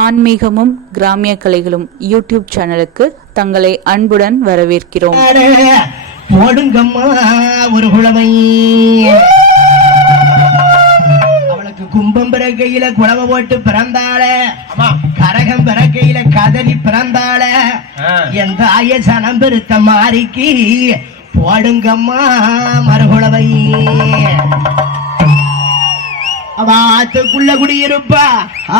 ஆன்மீகமும் கிராமிய கலைகளும் யூடியூப் சேனலுக்கு தங்களை அன்புடன் வரவேற்கிறோம். போடுங்கம்மா ஒரு குழவை, அவளுக்கு கும்பம் பிறக்கையில குழவை போட்டு பிறந்தாள, கரகம் பிறக்கையில கதறி பிறந்தாள, என் தாய சனம் பெருத்த மாறிக்கு போடுங்கம்மா மறுகுழவை. ஆத்துக்குள்ள குடியிருப்பா,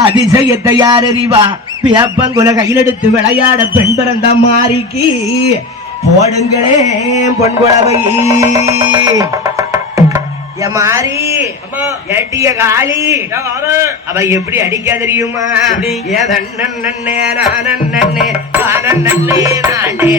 அதிசயத்தை யார் அறிவா, பியப்பங்குல கையில் எடுத்து விளையாட பெண் பிறந்த மாறிக்கு போடுங்களே பொன்குழவை. மாறி ஏட்டிய காளி அவ எப்படி அடிக்க தெரியுமா? ஏதண்ணே நானே நானே நானே நானே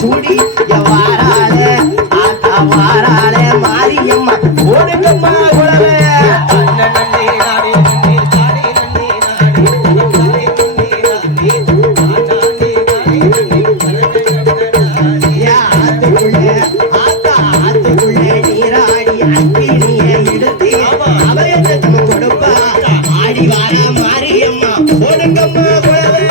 சூடி வாராள ஆத்தா வாராள மாரியம்மா ஓடுங்கம்மா குழவை. ஆத்துக்குள்ள நீராடி அக்கினிய எடுத்து அவயத்தை கொடுப்பா, ஆடி வாரா மாரியம்மா ஓடுங்கம்மா குழவை.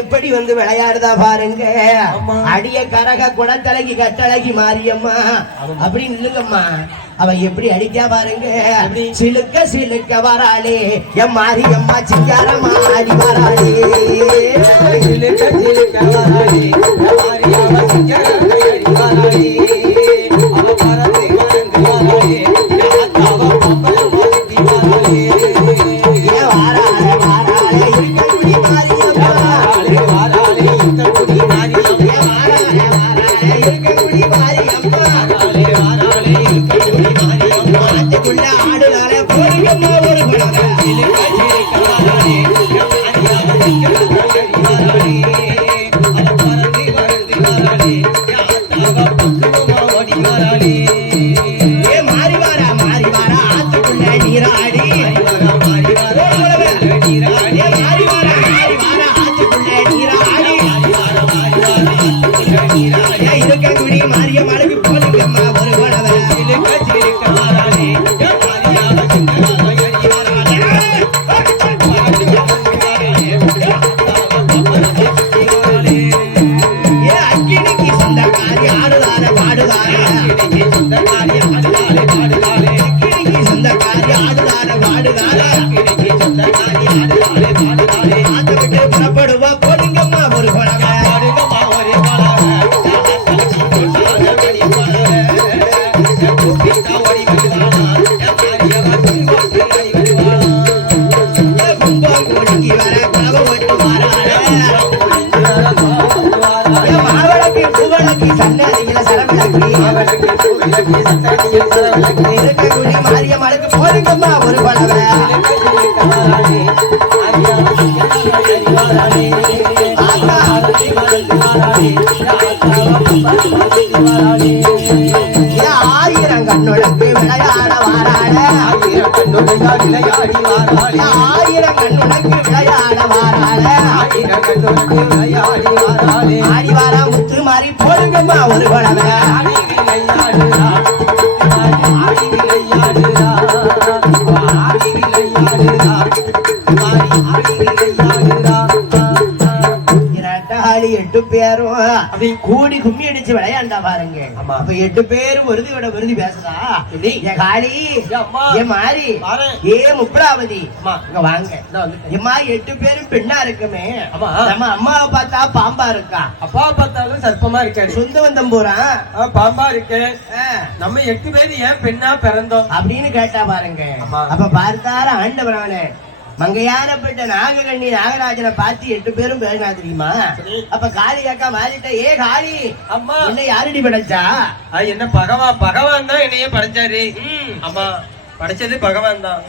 எப்படி வந்து விளையாடுதா பாருங்க. அடிய கரக குடத்தழகி கட்டழகி மாரியம்மா அப்படின்னு இல்லங்கம்மா. அவ எப்படி அடிக்கா பாருங்க. சிலுக்க சிலுக்க வராளே என் மாரியம்மா சிங்காரம்மா அடி வராளே. சிலுக்க சிலுக்க வராளே மாரியம்மா சிங்காரம்மா அடி வராளே. அவ பரத்தை வணங்கு வராளே அவ பப்பரமா சுத்தி வராளே. ஏ வராளே வராளே இருக்கக்குடி மாரியம்மா வராளே இருக்கக்குடி மாரியம்மா வராளே வராளே இருக்கக்குடி மாரியம்மா வராளே வராளே இருக்கக்குடி மாரியம்மா. ஆட்டுக்குள்ள ஆடுனாலே போடுங்கம்மா ஒரு குணங்க. சிலுக்க சிலுக்க வராளே மாரியம்மா சிங்காரம்மா அடி வராளே. அவ பரத்தை வணங்கு வராளே அவ பப்பரமா ஓடி வராளே. ஏ மாறி வாரா ஆத்துக்குள்ள நீராடி மாறி வாரா நீராடி மாறி வாரா ஆத்துக்குள்ள நீராடி இருக்கக்குடி மாரியம்மனுக்கு போடுங்கம்மா ஒரு குணவ. சிலுக்க சிலுக்க வராளே மாரியம்மா சிங்காரம்மா அடி வராளே. ஏ அக்கினிக்கு சொந்தக்காரி ஆடுதார பாடுதார அக்கினிக்கு சொந்தக்காரி ஆடுதார பாடுதார அக்கினிக்கு சொந்தக்காரி ஆடுதார பாடுதார அக்கினிக்கு சொந்தக்காரி ஆடுதார பாடுதார. ஆத்த விட்டு புறப்படுவா போடுங்கம்மா ஒரு குணவ. போடுங்கம்மா ஒரு குணவ. கும்பகோடிக்கு வர கனவு விட்டு மாவளக்கு பூவளக்கு சன்னதியில சரவிளக்கு இருக்கக்குடி மாரியம்மனுக்கு போடுங்கம்மா ஒரு பலவ. ஆயிரம் கண்ணுடக்கு விளையாட வாராள ஆயிரம் கண்ணுடக்கு விளையாடி வாராள ஆயிரம் கண்ணுடக்கு விளையாட வாராள ஆயிரம் கண்ணுடக்கு விளையாடி வாராளே. ஆடி வாரா முத்து மாறி போடுங்கம்மா ஒரு பலவ. ஆடி விளையாடுறா ஆடி விளையாடுறா ஆடி விளையாடுறா மாறி ஆடி விளையாடுறா. இரட்டாளி 8 பேரும் அப்படி கூடி கும்மி அடிச்சு விளையாண்டா பாருங்க. அப்ப 8 பேரும் விருதி பேசுதா. ஏ காளி ஏ மாறி ஏ முப்படாவதி இங்க வாங்க. ஏமா 8 பேரும் பெண்ணா இருக்குமே நம்ம அம்மாவை பார்த்தா பாம்பா இருக்கா அப்பாவை பார்த்தாலும் சர்ப்பமா இருக்காது. சொந்த வந்தம் போறான் பாம்பா இருக்கு. நம்ம 8 பேர் ஏன் பெண்ணா பிறந்தோம் அப்படின்னு கேட்டா பாருங்க. அப்ப பார்த்தார ஆண்டவரானே மங்கையானப்பட்ட நாககண்ணி நாகராஜனை பார்த்து 8 பேரும் பேருனா தெரியுமா. அப்ப காளி அக்கா மாறிட்ட ஏ காளி அம்மா என்ன யாரடி படைச்சா. என்ன பகவான் தான் என்னையே படைச்சாரு. அம்மா படைச்சது பகவான் தான்.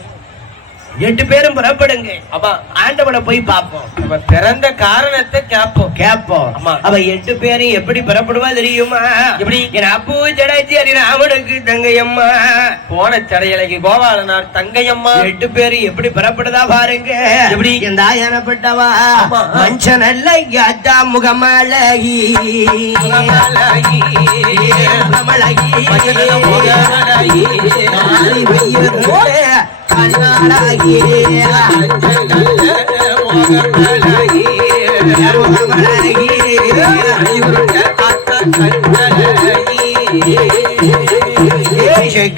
8 பேரும் புறப்படுங்க. அப்பா ஆண்டவனை போய் பார்ப்போம். நம்ம பிறந்த காரணத்தை கேட்போம். ஆமா அவ 8 பேரும் எப்படி புறப்படுவா தெரியுமா. எப்படி என் அப்பு ஜடாச்சி அடி ராமனுக்கு தங்கையம்மா போன சடையலைக்கு கோபாலனார் தங்கையம்மா 8 பேரும் எப்படி புறப்படுதா பாருங்க. எப்படி என் தாயானப்பட்டவா மஞ்சள் நல்ல யாத்தா முகமழகி கண்ணாளாகி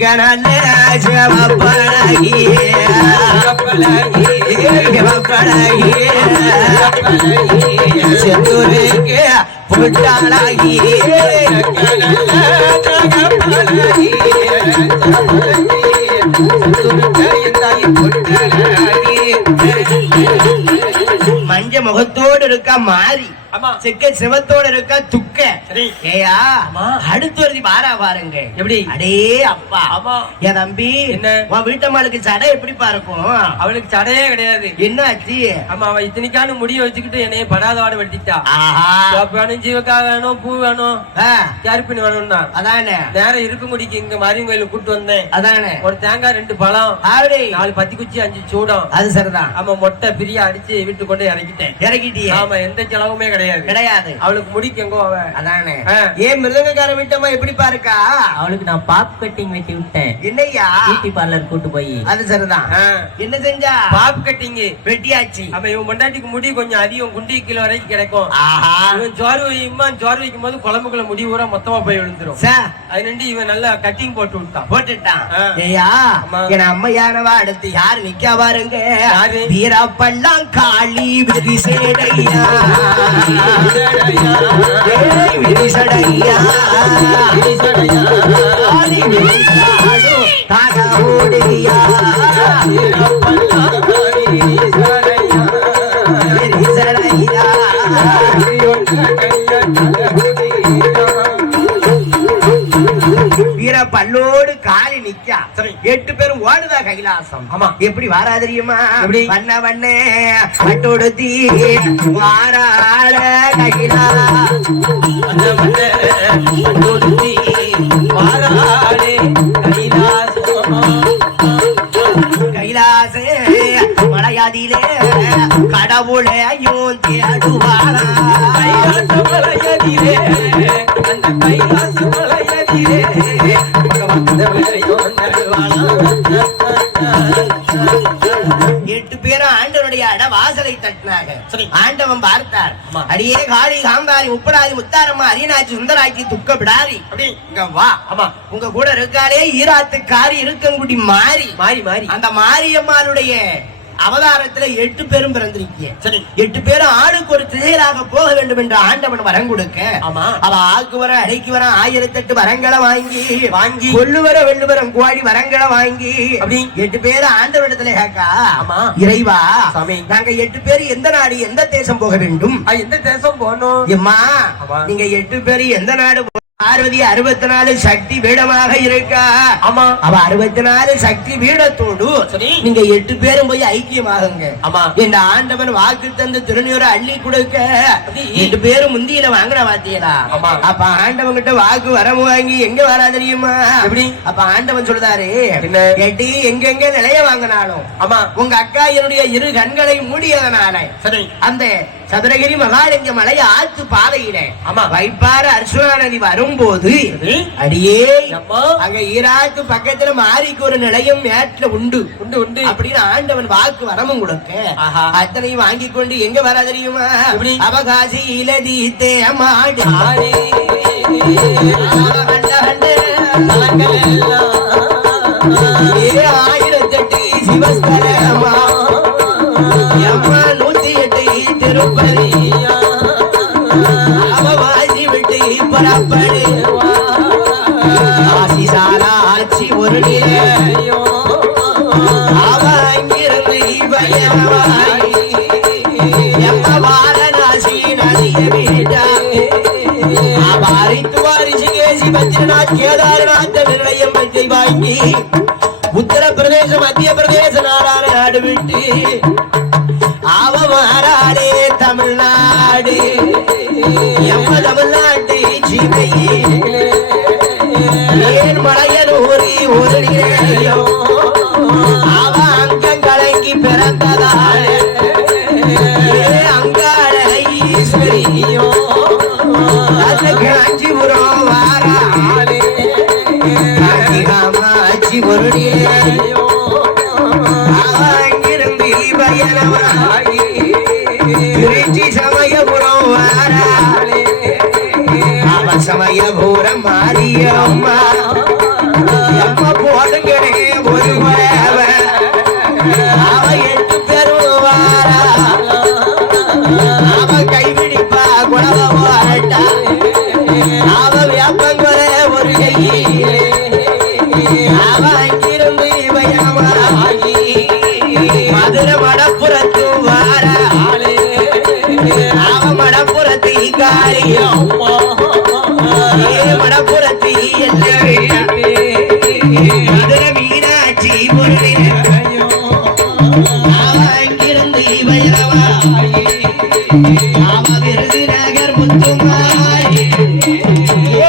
கணல ஜவப்பழகி செத்துருக்கு புட்டாளாகி மஞ்ச முகத்தோடு இருக்கா மாறி செக்க சிவத்தோட இருக்கா துக்க. ஏயா அடுத்து வருது பாரா பாருங்க. எப்படி அடே அப்பா என் தம்பி என்ன உன் வீட்டம்மாளுக்கு சடை எப்படிப்பா இருக்கும். அவளுக்கு சடையே கிடையாது. என்ன ஆச்சு. ஆமா அவ இத்தனைக்கான முடிய வச்சுக்கிட்டு என்னைய படாதவாடு வெட்டிட்டா. வேணும் ஜீவக்காக வேணும் பூ வேணும் கருப்பினு வேணும்னா அதானே நேரம் இருக்க முடிக்கு இங்க மாரியம்மன் கோயிலுக்கு கூட்டு வந்தேன். அதானே ஒரு தேங்காய் 2 பழம் 4 பத்தி குச்சி 5 சூடம். அது சரிதான். ஆமா மொட்டை பிரியா அடிச்சு வீட்டு கொண்டு இறக்கிட்டேன். இறக்கிட்டியா. ஆமா எந்த செலவுமே கிடையாது. கிடையாது கிடையாது. அவளுக்கு முடிக்கு எங்கோ அவ அதானே. ஏன் மிருதங்கக்கார விட்டம்மா எப்படி பாருக்கா? அவளுக்கு நான் பாப் கட்டிங் வெட்டி விட்டேன். என்னையா? பியூட்டி பார்லர் கூட்டு போய். அது சரிதான். என்ன செஞ்சா? பாப் கட்டிங் வெட்டியாச்சு. அப்ப இவன் பொண்டாட்டிக்கு முடி கொஞ்சம் அதிகம், குண்டி கீழ வரைக்கும் கிடைக்கும். இவன் சோறு வைக்கும் போது குழம்புக்குள்ள முடி பூரா மொத்தமா போய் விழுந்துரும். அது நின்று இவன் நல்லா கட்டிங் போட்டுட்டான். ஏயா என் அம்மையானவா அடுத்து யாரு நிக்கா பாருங்க. வீரப்பள்ளம் காளி விரிசடையா விரிசடையா தாகோடியா விரிசடையா வீர பல்லோடு காலி நிக்கா. 8 பேரும் ஓடுதா கைலாசம். ஆமா. எப்படி வாரா தெரியுமா? வண்ண வண்ண பட்டொடுத்தி வாராள கைலாசம் கைலாசே மலையாதிலே கடவுளையும் தேடுவாரா. மலையாதிலே அந்த கைலாச மலையாதிலே எட்டு பேரும் ஆண்டவனுடைய வாசலை தட்டினாங்க. ஆண்டவன் பார்த்தார். அடியே காளி காந்தாரி முப்படாதி முத்தாரம்மா அரியநாச்சி சுந்தராக்கி துக்க விடாரி இங்க வா. உங்க கூட இருக்காளே ஈராத்துக்காரி இருக்கங்குடி மாறி மாறி மாறி அந்த மாரியம்மாளுடைய அவதாரத்துல 8 பேரும் பிறந்திருக்கீங்க. சரி, 8 பேரும் ஆளுக்கு ஒரு திசையிலாக போக வேண்டும் என்று ஆண்டவன் வரம் கொடுக்க, அவ ஆக்கு வர அடைக்கு வர 1008 வரங்களை வாங்கி கொள்ளுவர வெள்ளுவரம் கோடி வரங்களை வாங்கி அப்படி 8 பேரும் ஆண்டவனிடத்துல கேக்கா, இறைவா நாங்க 8 பேர் எந்த நாடு எந்த தேசம் போக வேண்டும்? எந்த தேசம் போகணும்? எம்மா நீங்க 8 பேர் எந்த நாடு? பார்வதி 64 சக்தி பீடமாக இருக்கா. ஆமா, அவ 64 சக்தி பீடத்தோடு நீங்க 8 பேரும் போய் ஐக்கியமாகுங்க. ஆமா, இந்த ஆண்டவன் வாக்கு தந்து திருநீரை அள்ளி கொடுக்க 8 பேரும் முந்தியில வாங்கின வாத்தியலா. அப்ப ஆண்டவன் கிட்ட வாக்கு வரம் வாங்கி எங்க வரா தெரியுமா? அப்ப ஆண்டவன் சொல்றாரு, எட்டி எங்கெங்க நிலைய வாங்கினாலும் ஆமா உங்க அக்கா என்னுடைய 2 கண்களை மூடியதனால சரி அந்த சதுரகிரி மகாலிங்க மலை ஆத்து பாதையில வைப்பாறு அர்ச்சுனா நதி வரும்போது அடியே அங்க ஈராத்து பக்கத்துல மாரிக்கு ஒரு நிலையம் மேட்ல உண்டு உண்டு உண்டு அப்படின்னு ஆண்டவன் வாக்கு வரமும் கொடுக்க அத்தனையும் வாங்கி கொண்டு எங்க வர தெரியுமா? அவகாசி இலதீத்தே மாடி 1008 சிவஸ்தலமா 108 திருப்பதியா அவ வாங்கி விட்டு பரப்படு ஆசிசாரா ஆட்சி ஒரு நிலையோ அவ அங்கிருந்து பயணமாயி எம்ம வாரணாசி நதிய வீட்டா அபாரித்து வாரிசிகேசி பத்ரிநாத் கேதாரநாத் நிலையம் பற்றி வாங்கி உத்தரப்பிரதேச மத்திய பிரதேச நாடான நாடு விட்டு அவ மாறாடே தமிழ்நாடு எம்ம தமிழ்நாட்டு சீமையே ஏன் மலையனூரி ஒரு நிலையோ அவ அங்கம் கலங்கி பிறந்ததால் அங்காள ஈஸ்வரியோ காஞ்சிபுரம் வாராளே காமாட்சி ஒரு நிலையோ அங்கிருந்து பயணமாகி திருச்சி சமயபுரம் வாராளே அவ சமயபுரம் மாரியம்மா எம்ம போடுங்களே ஒரு முறைவ அவ 8 பேரும் வாரா அவ கைபிடிப்பா குழவ வாட்டா அவ வியாபங்குற ஒரு கையிலே அவ அங்கிருந்து பயணமாகி மதுரை மடப்புறத்து வாராளே அவ மடப்புறத்தை காரியம் மடப்புறத்தை மதுரை மீனாட்சி முருகையோ அவ அங்கிருந்து பயணமாகி அவ விருதுநகர் முத்துமாரி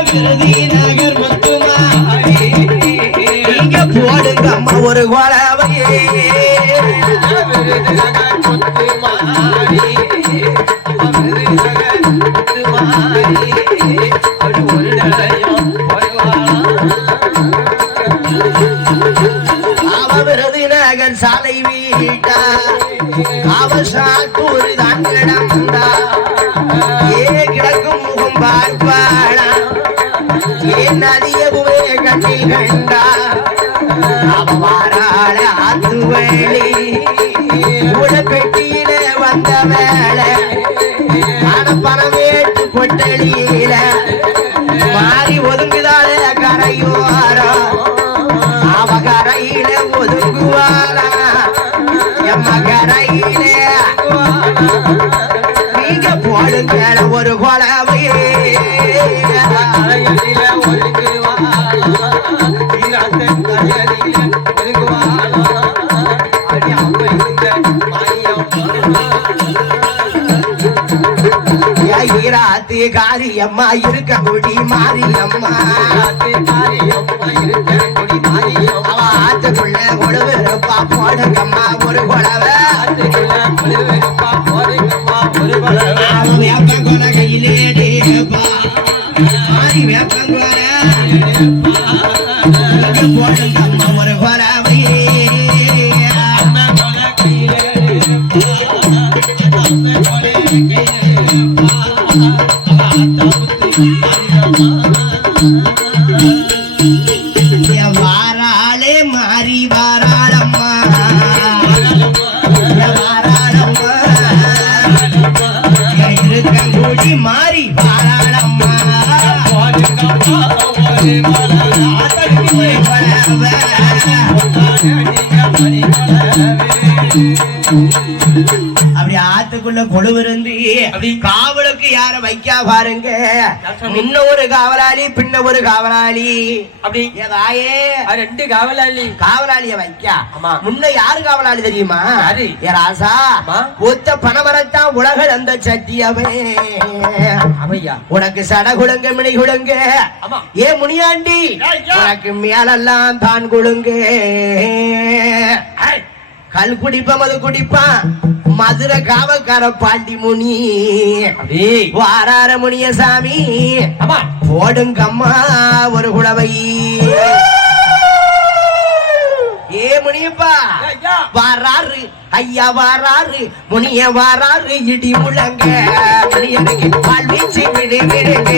விருதுநகர் முத்துமாரி நீங்க போடுங்க அம்மா ஒரு கோலவையே விருதுநகர் முத்துமாரி காலை வீட்டா அவசாத்தூர் தான் கிடந்தா ஏ கிடக்கும் முகம் பார்ப்பாளா ஏன் நதியவுமே கண்ணில் கண்டா அவராள ஆத்துவழி உடப்பெட்டியில வந்த வேளை பணவேட்டு பொட்டலியில மாறி ஒதுங்குதாளே கரையோரா அவ கரையில ஒதுங்குவாளா எம்ம கரையில நீங்க போடுங்க ஒரு கொலவையே காரியம்மா இருக்க கொடி மாரியம்மா ஆத்துக்குள்ள கொழுவிருப்பா போடுங்கம்மா ஒரு கொலவை வேப்பங்கொல கையிலே மாறி வேப்பங்கொல போடுங்கம்மா ஒரு கொலவை வாராளே மாறி வாராளம்மா வாராளம்மா இருக்கங்கூடி மாறி வாராளம்மா அப்படி ஆத்துக்குள்ள கொழுவிருந்து அப்படி காவலுக்கு யார வைக்கா பாருங்க முன்ன ஒரு காவலாளி பின்ன ஒரு காவலாளி அப்படி ஏதாயே ரெண்டு காவலாளிய வைக்கா முன்ன யாரு காவலாளி தெரியுமா ராசா ஒத்த பணமரத்தான் உலக அந்த சத்தியவே அவையா உனக்கு சட குழுங்க மினி குழுங்க ஏ முனியாண்டி உனக்கு மேலெல்லாம் தான் குழுங்க கல் குடிப்பா மது குடிப்பான் மதுரை காவல்கார பாண்டி முனி வாரார முனிய சாமி போடுங்கம்மா ஒரு குழவை ஏ முனியப்பா வாராரு ஐயா வாராரு முனிய வாராரு இடி முழங்க முனியனுக்கு பால் வீச்சு விடு விடுங்க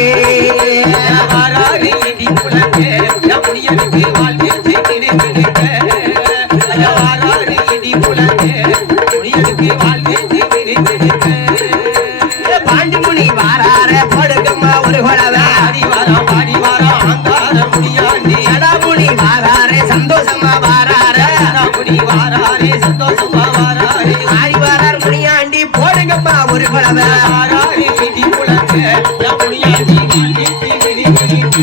வாராரு இடி முழங்க முனியனுக்கு பால் வீச்சு விடு விடுங்க வாராரு இடி முழங்க முனியனுக்கு பால் வீச்சு விடு விடுங்க பாண்டி முனி வாரார போடுங்கம்மா ஒரு குழவை ஆடி வாரா ஆங்கார முனியாண்டி அடா முனி வாராரே சந்தோஷமா வாராரே முனி வாராரே சந்தோஷமா வாராரே ஆடி வாரார் முனியாண்டி போடுங்கம்மா ஒரு குழவை வாராரே இடி முழங்க முனியாண்டி வாலிட்டு விடு விடுங்க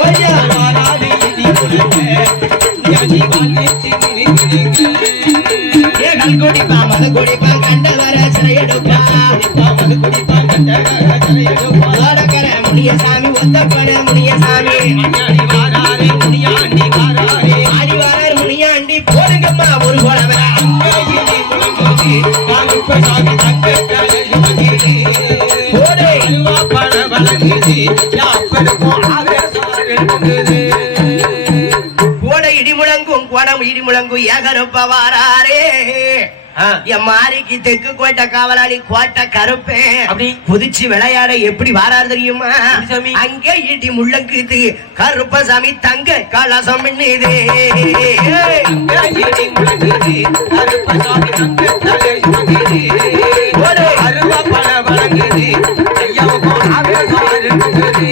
ஓடியா வாராரே இடி முழங்க முனியாண்டி வாலிட்டு விடு விடுங்க ஏ கல் குடிப்பா மது குடிப்பா கண்ட வர சிறையெடுப்பா மது குடிப்பா கண்ட வர சிறையெடுப்பா ஓடக்கர முனிய சாமி ஒத்தப்பட முனிய சாமி முனியாண்டி வாராரே முனியாண்டி வாராரே ஆடி வாரார் முனியாண்டி போடுங்கம்மா ஒரு குழவை இடி முழங்குது காலுப்ப சாமி தங்கத்தாலே யுவகிரி போடு அல்வா பழ வளங்குது யாப்பருக்கும் ஆவேசம் எழும்புது போட இடி முழங்கும் கோடம் இடி முழங்கும் ஏகருப்ப வாராரே என் மாரிக்கு தெற்கு கோட்டை காவலாளி கோட்டை கருப்பேன் அப்படி புதிச்சு விளையாட எப்படி வாராரு தெரியுமா அங்கே இடி முழங்குது கருப்பசாமி தங்க கலசம் மின்னுதே இடி முழங்குது கருப்பசாமி தங்க கலசம் ஒரு அருவா பழ வழங்குது ஐயாவுக்கும் ஆவேசம் இருக்குது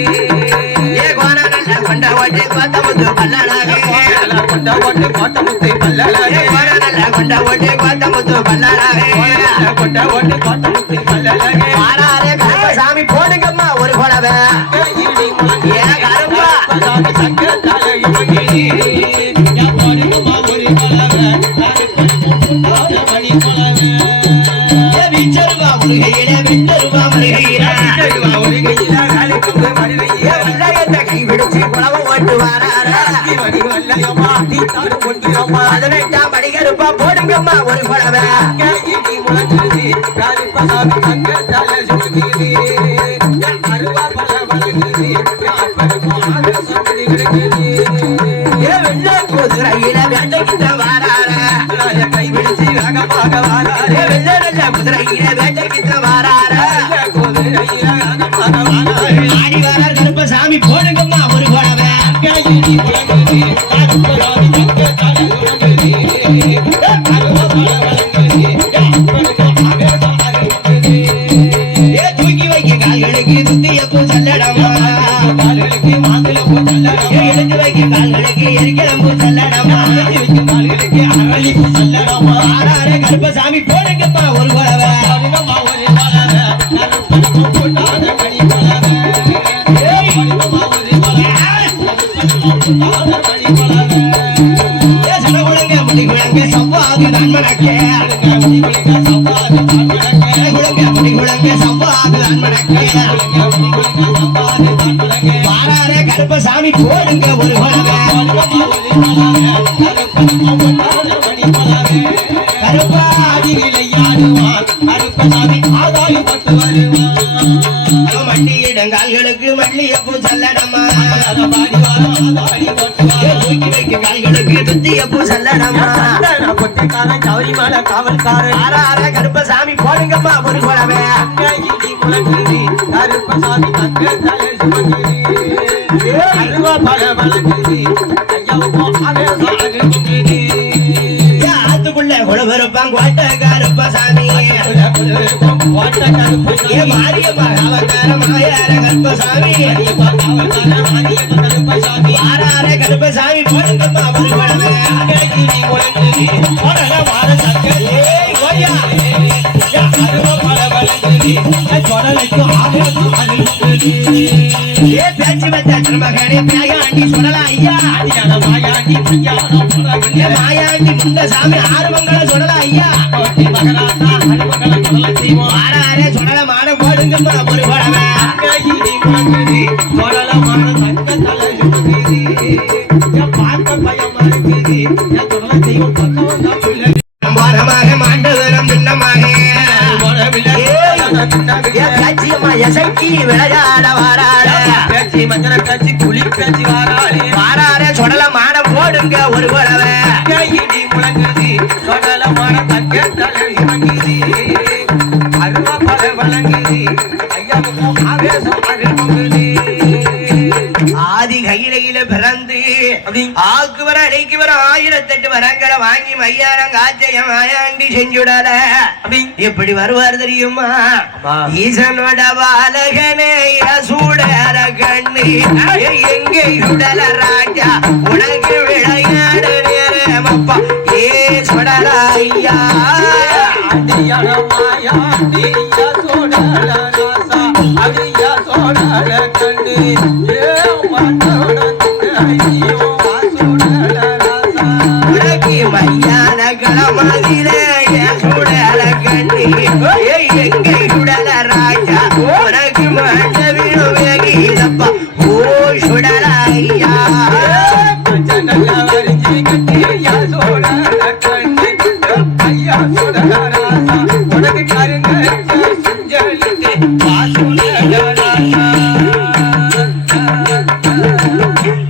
ஏ கோனா நல்ல கொண்ட ஓட்டு கோத்தமுத்து பல்லழகே கொண்ட ஓட்டு கோத்தமுத்து பல்லழகே கோனா நல்ல கொண்ட ஓட்டு கோத்தமுத்து பல்லழகே கொண்ட ஓட்டு கோத்தமுத்து பல்லழகே வாராரே கருப்பசாமி போடுங்கம்மா ஒரு குழவை ஏ கருப்பா சாமி தங்க தலை யுவகிரி யா போடுங்கம்மா ஒரு குழவை மணி குழவை ஏ விச்சருவா முருகையில விட்டருவா முருகையில விட்டருவா முருகையில காலிக்கு மருகையில வல்லயத்த கை விடுச்சு குழவை ஓட்டு வாராரே வடி வல்லயம்மா நீ தாடு கொண்டிரம்மா 18ஆம் படிகருப்பா போடுங்கம்மா ஒரு குழவை இடி முழங்குது காலிப்பசாமி தங்க தலை யுவகிரி அருவா பழ வழங்குது யாப்பருக்கும் ஆவேசம் எழும்புது ஏ வெள்ள குதிரையில வேட்டைக்கிட்ட வாராரே அகமாக வாராரு வெள்ள வெள்ள குதிரையில வேட்டைக்கு வாராரு ஆடி வாரார் கருப்பசாமி போடுங்கம்மா ஒரு குழவை தூக்கி வைக்க கால்களுக்கு துத்தியப்பூ சல்லடமா கால்களுக்கு மாந்திலப்பூ சல்லடமா எடுத்து வைக்க கால்களுக்கு எரிக்கிழம்பூ சல்லடமா கால்களுக்கு அரளிப்பூ சல்லடமா ஆறாரே கருப்பசாமி போடுங்கப்பா ஒரு குழவை முடிகுழங்க சவ்வாது நன்மனக்கே முடிகுழங்க சவ்வாது நன்மனக்கே வாராரே கருப்பசாமி போடுங்க ஒரு கருப்பாதி விளையாடுவான் கருப்பசாமி ஆதாயப்பட்டு வருவான் மண்டியிடங்கால்களுக்கு மல்லியப்பூ சல்லடமா தூக்கி வைக்க கால்களுக்கு துத்தியப்பூ சல்லடமா காவல்காரன் ஆறார கருப்பசாமி போடுங்கம்மா ஒரு குழவை கருப்பசாமி ஆத்துக்குள்ள குழவருப்பான் கோட்டை கருப்பசாமி மாரியம்மா காவல்கார மாயார கருப்பசாமி ஆறார கருப்பசாமி போடுங்கம்மா ஒரு குழவை பேச்சு வச்ச திருமகனே மாயாண்டி சொல்லலாம் ஐயா மாயாண்டி முண்டசாமி ஆறுமங்கள சொல்லலாம் ஐயா ஆறாரே சொல்லலமான போடுங்கம்மா ஒரு குழவை மாண்டவரம் பின்னமாக விளையாட வாராளே மஞ்சள காட்சி குளி காட்சி வாராளே சொடல மாடம் போடுங்க ஒரு குழவை இடி முழங்குது சொடல மாடம் தங்க தலை இறங்குது அருவா பல வழங்குது ஐயாவுக்கும் ஆவேசம் அழுகுது ஆதி கையில பிறந்து ஆக்கு வர அடைக்கு வர 1008 வரங்களை வாங்கி மையாரம் காச்சைய மாயாண்டி செஞ்சுடல எப்படி வருவார் தெரியுமா ஈசனோட பாலகனே சூடர கண்ணு எங்கே சுடல ராஜா உனக்கு விளையாட நேரமப்பா ஏ சுடல ஐயா மையான களமதிலே சுடல கண்ணி எங்கே சுடல ராஜா உனக்கு மண்டவிழப்பா ஓ சுடல ஐயா உனக்கு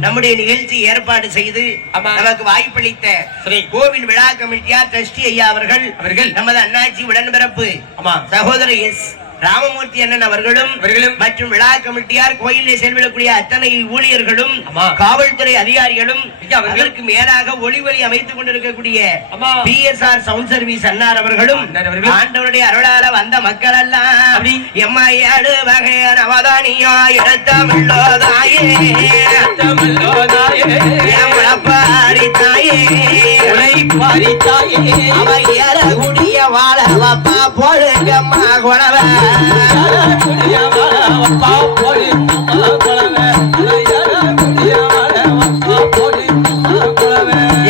நம்முடைய நிகழ்ச்சி ஏற்பாடு செய்து நமக்கு வாய்ப்பளித்த கோவில் விழா கமிட்டியார் ட்ரஸ்டி ஐயா அவர்கள் நமது அண்ணாச்சி உடன்பிறப்பு சகோதரர் எஸ் ராமமூர்த்தி அண்ணன் அவர்களும் மற்றும் விழா கமிட்டியார் கோயிலில் செயல்படக்கூடிய அத்தனை ஊழியர்களும் காவல்துறை அதிகாரிகளும் அவர்களுக்கு மேலாக ஒளிவலி அமைத்துக் கொண்டிருக்கக்கூடிய PSR சவுண்ட் சர்வீஸ் அண்ணார் அவர்களும் ஆண்டவருடைய அருளால வந்த மக்கள் எல்லாம் எம்மையாடு வகையான அவதானியா இடத்தமில்லோதாயே அவ ஏறக்கூடிய வாழ வப்பா போடுங்கம்மா குழவை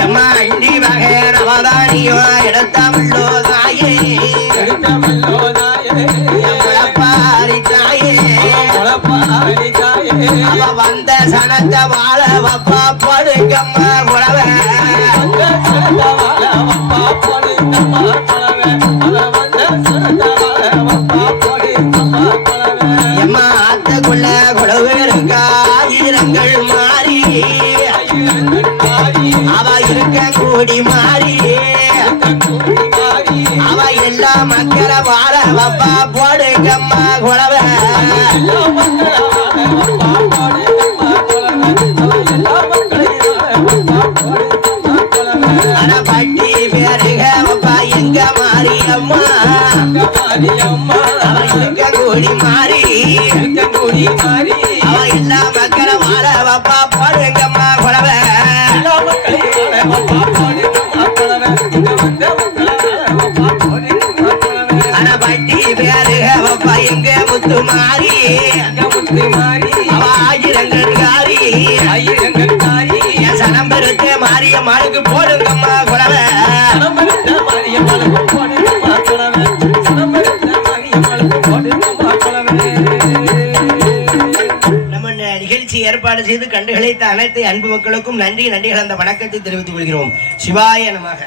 எம்மா அண்டி வகையான அவதானியோ இடத்தமில்லோதாயே அவ வந்த சனத்தை வாழ வப்பா போடுங்கம்மா குழவை எம்மா ஆத்தக்குள்ள குழவு இருக்கா ஆயிரங்கள் மாறி அவ இருக்க கூடி மாறி எல்லா மக்கள வாழ வப்பா போடுங்கம்மா குழவை பட்டி பேருக வப்பா எங்க மாரியம்மா எங்க கூடி மாறி அவ எல்லா மக்கள வாழ வப்பா போடுங்கம்மா குழவை பட்டி பேருக வப்பா எங்க முத்து மாறி அவ ஆயிரங்காரி என் சனம் பெருத்து மாறிய மாளுக்கு போடுங்கம்மா குழவை நம்ம நிகழ்ச்சி ஏற்பாடு செய்து கண்டுகளித்த அனைத்து அன்பு மக்களுக்கும் நன்றி கலந்த வணக்கத்தை தெரிவித்துக் கொள்கிறோம். சிவாய நமக.